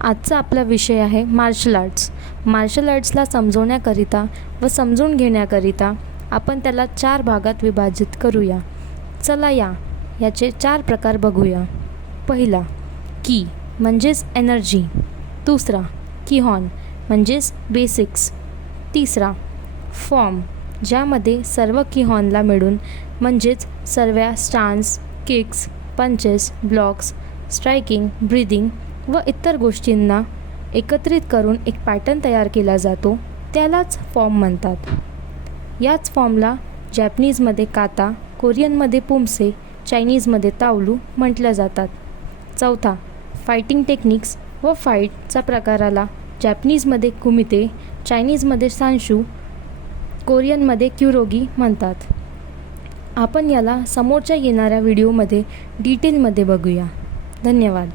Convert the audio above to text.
आजचा आपला विषय आहे मार्शल आर्ट्स. मार्शल आर्ट्सला समजवण्याकरिता व समजून घेण्याकरिता आपण त्याला 4 भागात विभाजित करूया. चला याचे 4 प्रकार बघूया. पहिला की म्हणजेच एनर्जी, दुसरा किहॉन म्हणजेच बेसिक्स, तिसरा फॉर्म ज्यामध्ये सर्व किहॉनला मिळून म्हणजेच सर्व स्टान्स, किक्स, पंचेस, ब्लॉक्स, स्ट्रायकिंग, ब्रीदिंग व इतर गोष्टींना एकत्रित करून एक पॅटर्न तयार केला जातो, त्यालाच फॉर्म म्हणतात. याच फॉर्मला जॅपनीजमध्ये काता, कोरियनमध्ये पुमसे, चायनीजमध्ये तावलू म्हटल्या जातात. चौथा फायटिंग टेक्निक्स व फाईटचा प्रकाराला जॅपनीजमध्ये कुमिते, चायनीजमध्ये सान्शू, कोरियनमध्ये क्युरोगी म्हणतात. आपण याला समोरच्या येणाऱ्या व्हिडिओमध्ये डिटेलमध्ये बघूया. धन्यवाद.